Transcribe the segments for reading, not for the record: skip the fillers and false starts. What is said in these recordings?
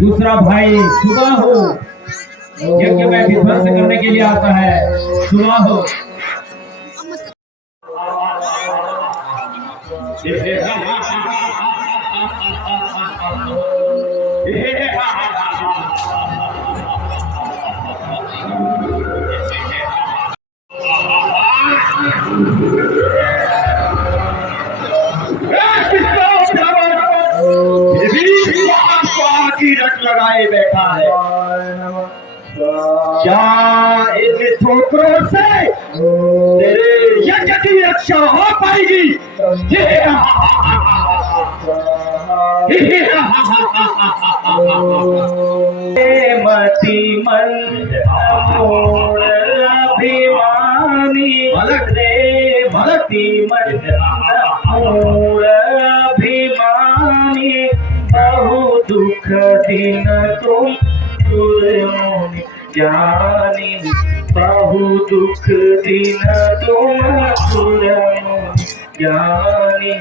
दूसरा भाई सुबह हो यज्ञ में विध्वंस करने के लिए आता है। सुबह हो रट लगाए बैठा है। क्या इन ठोकरों से तेरे यज्ञ की रक्षा हो पाएगी? मती मंद अमूल अभिमानी रे मती मंद अमूल अभिमानी बहु दुख दिन तुम दुर्योनि जानी बहु दुख दिन तुम दुर्योनि जानी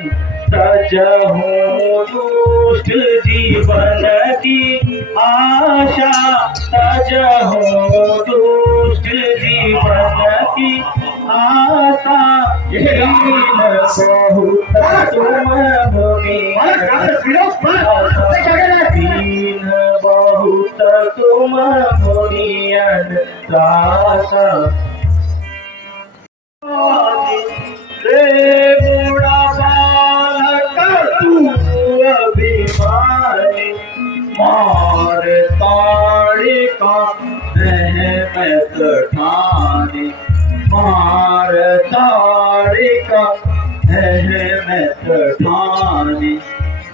तजहूं दुष्ट जीवन की आशा तजहूं दुष्ट जीवन की आशा दीन बहुत तुम मुनि दीन बहुत तुम मुनियन दासा रे बूढ़ा बालक तू अभिमानी मार ताड़ी का रहमत ठानी मार ताड़ी का रहमत ठानी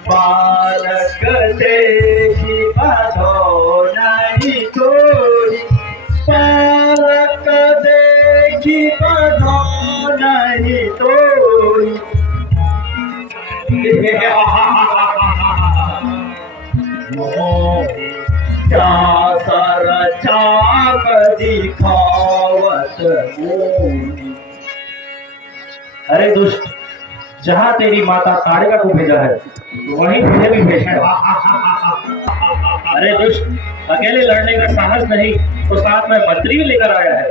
बालक देखी बधो नहीं कोई बालक देखी बधो नहीं कोई क्या सर चाक दिखावत मोनी। अरे दुष्ट, जहाँ तेरी माता ताड़िका को भेजा है वहीं मुझे भी भेजना। अरे दुष्ट, अकेले लड़ने का साहस नहीं तो साथ में मंत्री भी लेकर आया है।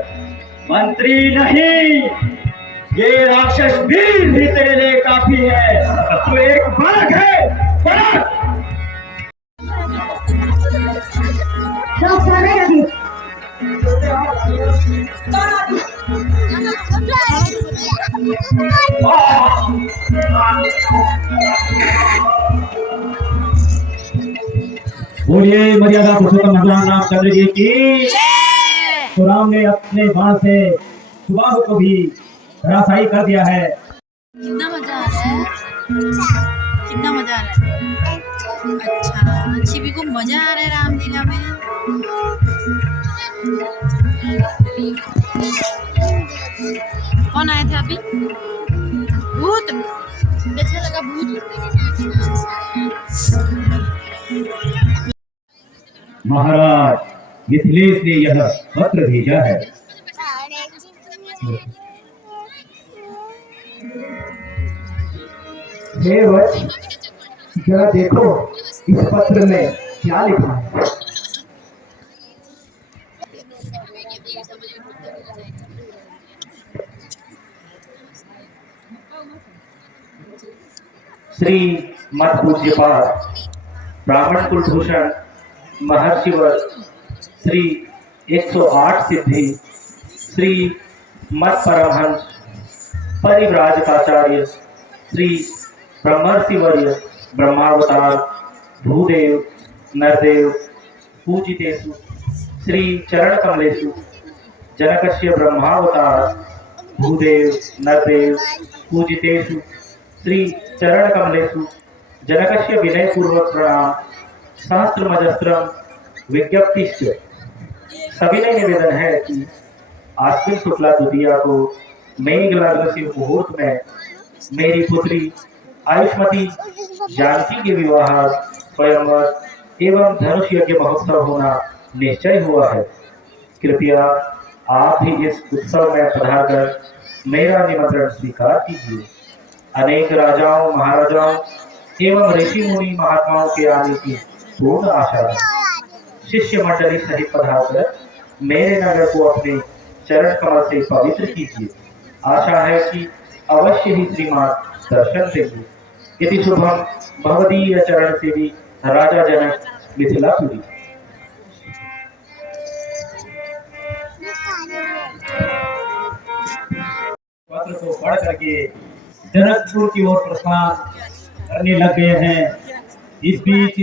मंत्री नहीं, ये राक्षस वीर भी तेरे लिए काफी है। तू एक बालक है, बालक। बोलिए मर्यादा पुरुषोत्तम भगवान रामचंद्र जी की। तो राम ने अपने बाण से सुबाहु को भी धराशायी कर दिया है। कितना मजा आ रहा है, कितना मजा आ रहा है। अच्छा, अच्छी भी को मजा आ रहा है रामलीला में। कौन आए थे अभी? भूत। कैसा लगा भूत? महाराज, मिथिलेश ने यह पत्र भेजा है। हे वत्स, जरा देखो इस पत्र में क्या लिखा है। श्री मत पूज्यपाद ब्राह्मण कुलभूषण महर्षिवर श्री 108 सिद्धि श्री मत परमहंस परिव्राजकाचार्य श्री ब्रह्मर्षिवर्य ब्रह्मावतार भूदेव नरदेव पूजितेषु श्री चरण कमलेषु जनकस्य ब्रह्मावतार भूदेव नरदेव पूजितेषु श्री चरण कमलेषु जनकस्य विनय पूर्वक प्रणाम सहस्त्रमजस्त्रम विज्ञप्तिश्च। सविनय निवेदन है कि आश्विन शुक्ला द्वितीया को मेघ लग्न से मुहूर्त में मेरी पुत्री आयुष्मती जानकी के विवाह स्वयंवर एवं धनुष यज्ञ महोत्सव होना निश्चय हुआ है। कृपया आप भी इस उत्सव में पधारकर मेरा निमंत्रण स्वीकार कीजिए। अनेक राजाओं महाराजाओं एवं ऋषि मुनि महात्माओं के आने की पूर्ण आशा है। शिष्य मंडली सहित पधारकर मेरे नगर को अपने चरण कमल से पवित्र कीजिए। आशा है कि अवश्य ही श्रीमान दर्शन देंगे। इति शुभम भवदीय चरण सेवी राजा जनक मिथिलापुरी। पत्र को पढ़ करके जनकपुर की ओर प्रस्थान करने लग गए हैं। इस बीच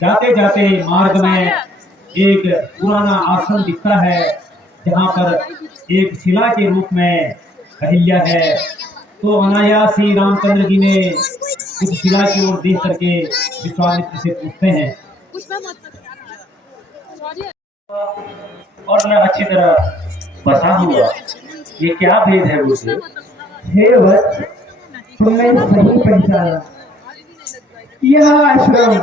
जाते जाते मार्ग में एक पुराना आश्रम दिखता है, जहाँ पर एक शिला के रूप में अहिल्या है। तो अनायास ही रामचंद्र जी ने उस शिला की ओर देख करके विश्वामित्र से पूछते हैं और मैं अच्छी तरह बसा हुआ, ये क्या भेद है मुझे? हे वत्स, तुमने सही पहचाना। यह आश्रम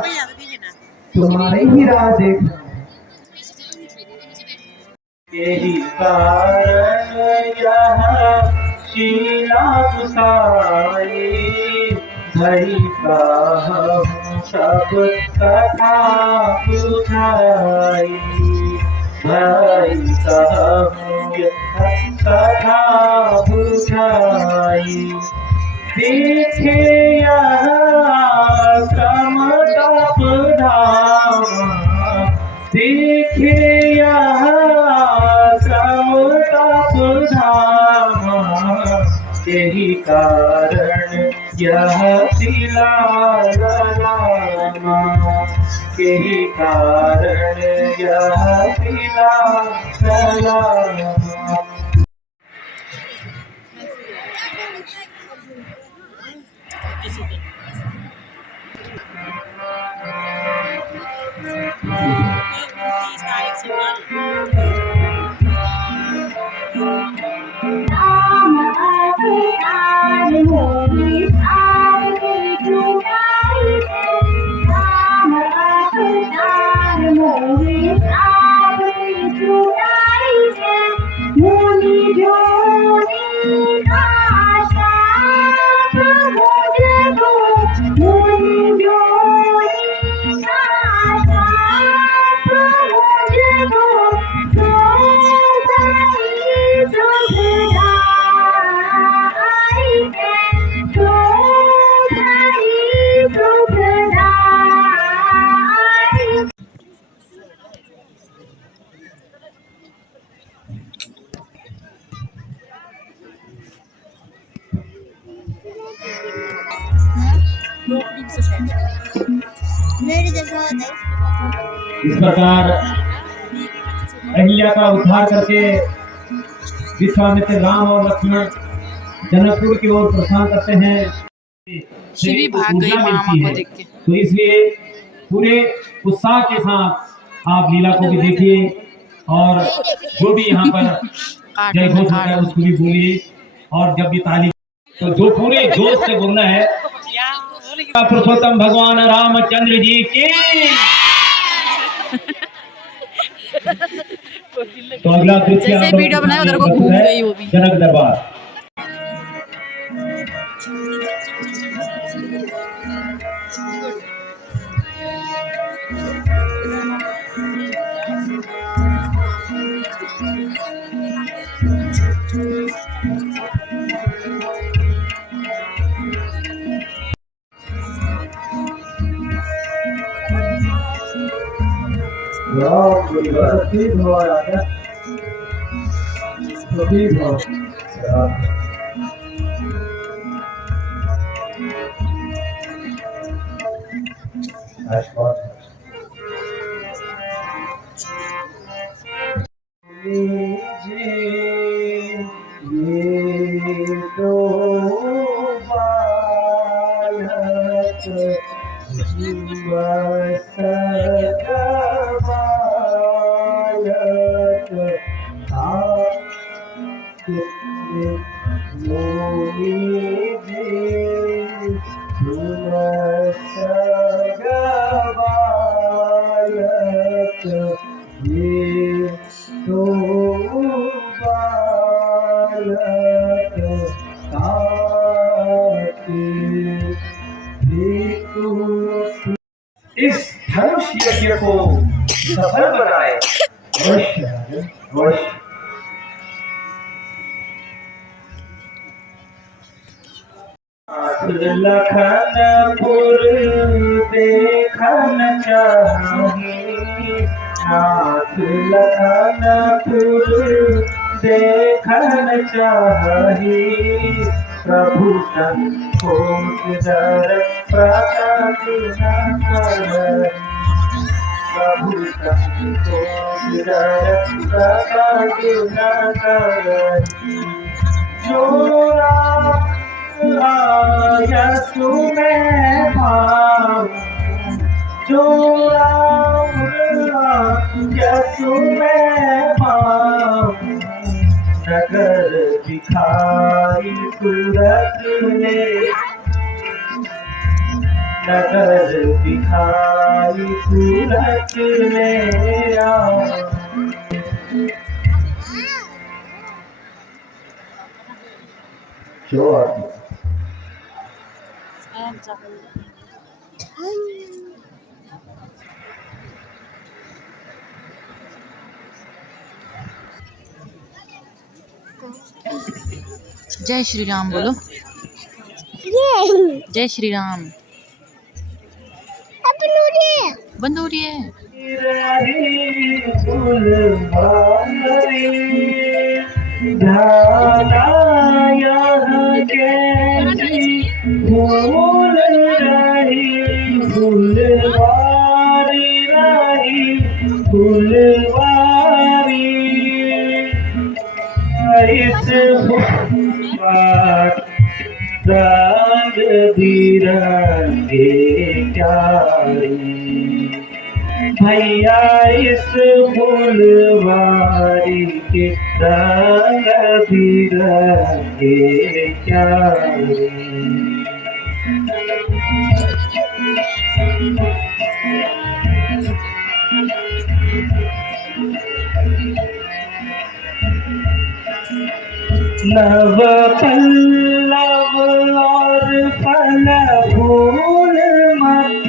तुम्हारे ही राह देख रहा है। यही कारण यह शीला गुसाई, धई का सब कथा बुझाई, भई कथा बुझाई। देखे यह श्रम तप धाम, देखे यह श्रम तप धाम, यही कारण यह शिला ललामा, यही कारण यह शिला ललामा। इस प्रकार अहिल्या का उद्धार करके विश्वामित्र राम और लक्ष्मण जनकपुर की ओर प्रस्थान करते हैं। शिवी भाग गई मामा को देख के। तो इसलिए पूरे उत्साह के साथ आप लीला को भी देखिए और जो भी यहाँ पर जय घोष होता है उसको भी बोलिए। और जब भी ताली तो जो पूरे जोश से बोलना है, पुरुषोत्तम भगवान रामचंद्र जी की। तो अगला जैसे वीडियो बनाया उधर को घूम गई वो भी। जनक दरबार। इस धर्म उस यज्ञ को सफल बनाए। अवश्य राजा, अवश्य। लखनपुर देखन चाहे, नाथ लखनपुर देखन चाहे, प्रभु संतोष दर प्रकट न करे, प्रभु संतोष दर प्रकट न करे। जो राम यशु में पाऊं, जो राम यशु में पाऊं, नगर दिखाई सूरत ले, नगर दिखाई सूरत ले आओ। जो आदमी जय श्री राम बोलो। जय श्री राम। बंद हो रही है। फूल रही फुलवारी रही फुलवारी, इस रंग बिरंगे क्यारी, भैया इस फुलवारी के रंग बिरंगे क्यारी। नव पल्लव और फल फूल मत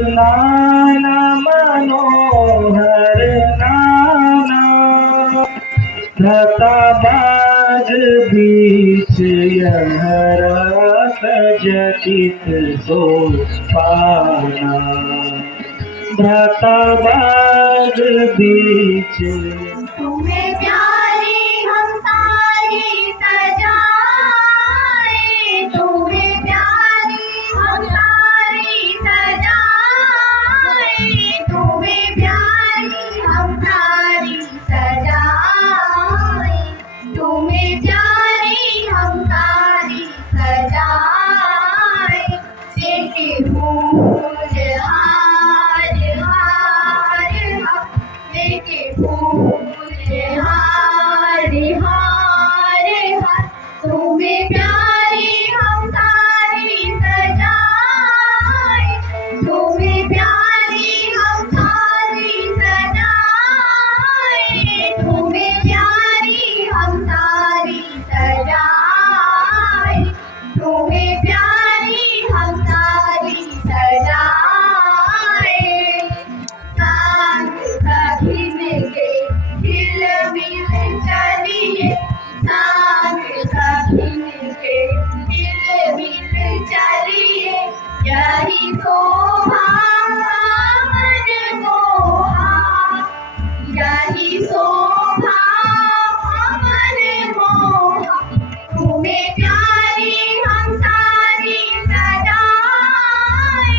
नाना मनोहर नाना, लता बाग बीच यह रस जटित सो पाना, लता बाग बीच तुम्हें प्यारी हम सारी सजाए, तुम्हें प्यारी हम सारी सजाए, तुम्हें प्यारी हम सारी सजाए, तुम्हें प्यारी हम सारी सजाए, लेके फूल हार हार लेके फूल हार हार हार, तुम्हें प्यारी हम सारी सजाए, तुम्हें प्यारी हम सारी सजाए, तुम्हें प्यारी हम सारी सजाए, तुम्हें प्यारी हम सारी सजाए। सांग सभी मिलके हिल मिल चलिए, सांग सभी मिलके हिल मिल चलिए, यही शोभा मन मोहा, यही शोभा मन मोहा, तुम्हें प्यारी हम सारी सजाए,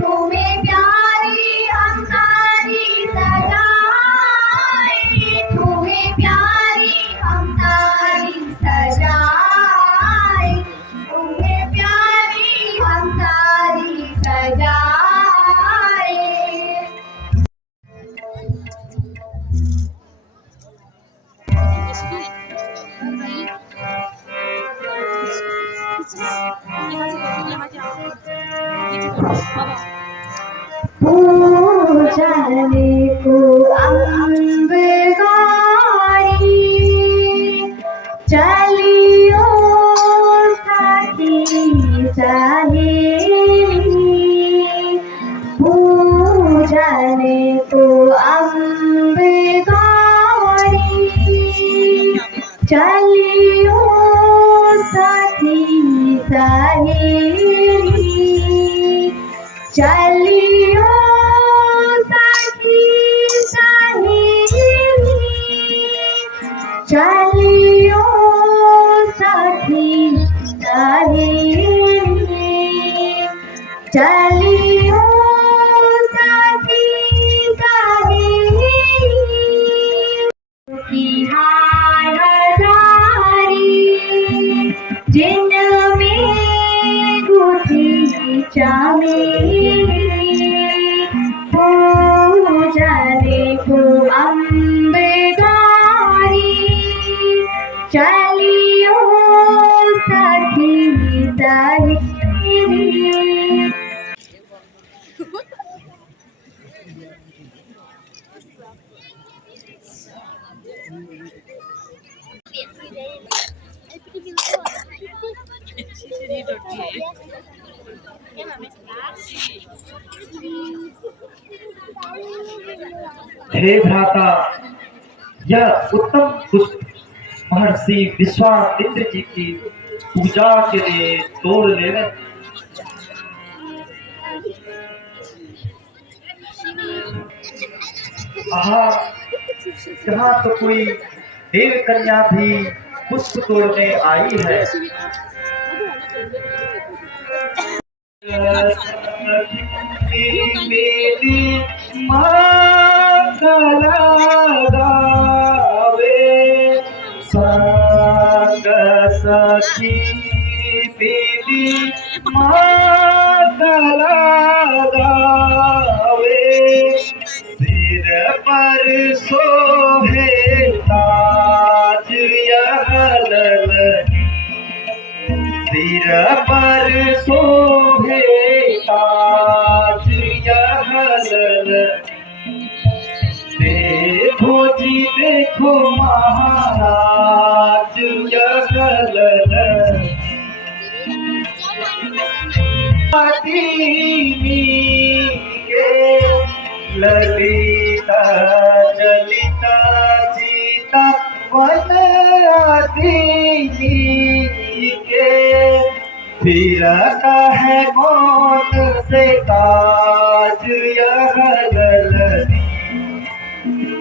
तुम्हें प्यारी हम सारी सजाए, तुम्हें प्यारी हम सारी सजाए, तुम्हें प्यारी हम सारी सजाए। पूजने को अम्ब गारी, चलियो साथी सहेली, जाने को अंबेगारी चलियो साथी सहेली चलियो साथी सहेली चलियो साथी सहेली चलियो साथी सहेली की हार हजारी जिनमें गुथी चमेली पूजने को अंबेगारी चलियो साथी सहेली हे भ्राता, यह उत्तम पुष्प महर्षि विश्वामित्र जी की पूजा के लिए तोड़ लेने। यहाँ तो कोई देव कन्या भी पुष्प तोड़ने आई है। मेरी मांगला गावे संग सखी मेरी मांगला गावे सिर पर सोहे ताज यह ललनी सिर पर सोहे ताज यह ललनी देखो जी देखो महाराज यह ललनी के ललिता चलिता जीता वन आदमी के फिरता है कौन से काज यह ललनी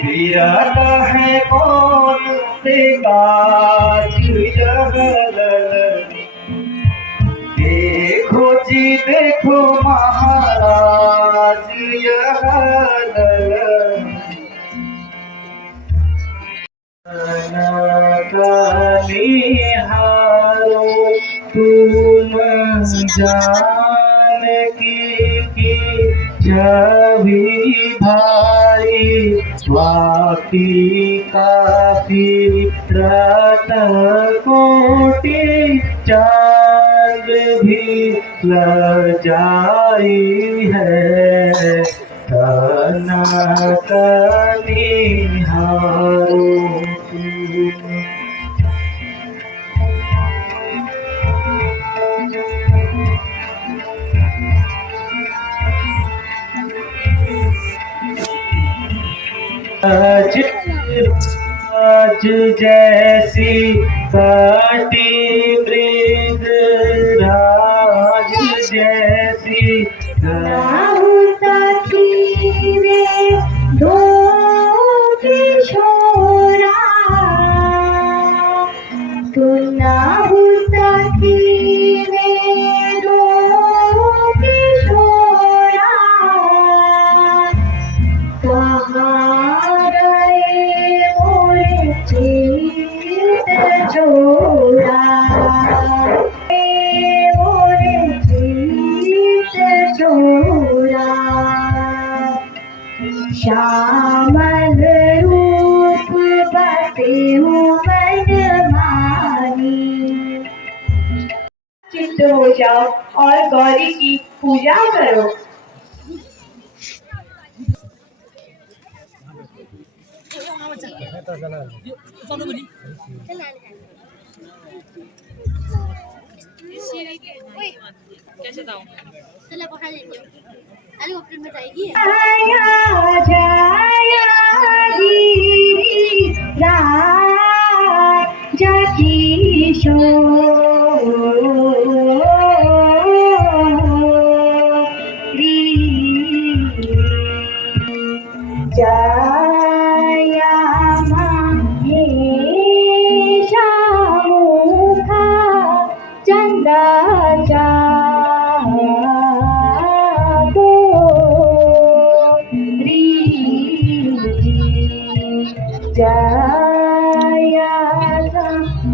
फिरता है कौन से काज यह ललनी देखो जी देखो महाराज यह ललनी निहारो तुम जानकी की छवि भाई स्वाति काफी रात कोटि चांद भी लजाई है कनक निहारो आज जैसी काटी मृग राज जैसी राहु सखी रे दो किशोरा सुनाहु सखी रे दो किशोरा कहाँ गए मोरे चित जोड़ा मोरे चित जोड़ा श्यामल रूप बसे मन मानी चित्त हो जाओ और गौरी की पूजा करो। कैसे बताऊं? चलो पकड़ लेती हूँ। हेलीकॉप्टर में जाएगी। जया महेशा मुखा चंद्राचा गोरी जयाचा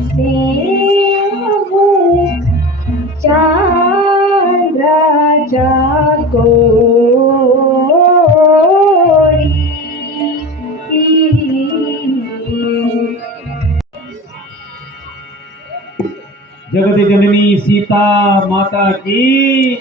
स्नेहमुख चंद्राचा जगत जननी सीता माता की